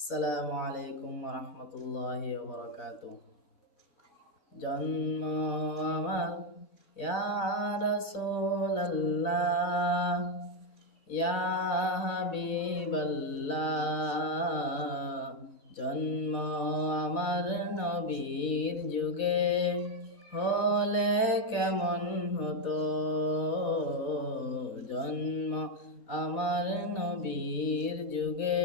আসসালামু আলাইকুম রহমতুল্লাহ বরকাত জন্ম আমার, ইয়া রাসূলুল্লাহ, ইয়া হাবিবাল্লাহ। জন্ম আমার নবীর যুগে হলে কেমন হতো? জন্ম আমার নবীর যুগে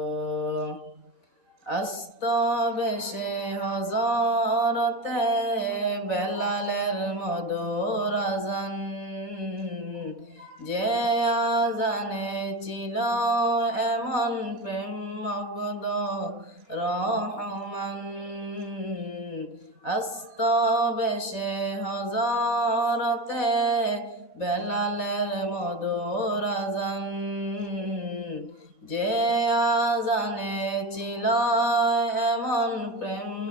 আস্ত বেশে হজরতে বেলালের মধুর আজান। যে আজানে ছিল এমন প্রেম মগদ রহমান। আস্ত বেশে হজরতে বেলালের মধুর আজান। যে আজানে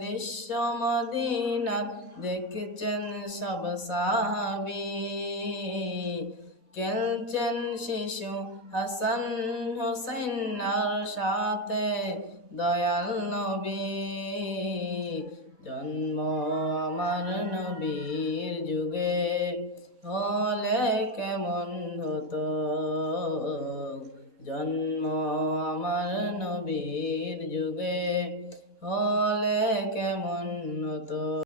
দৃশ্য মদিনা দেখছেন সব সাহাবি। খেলছেন শিশু হাসান হোসেনার সাথে দয়াল নবী।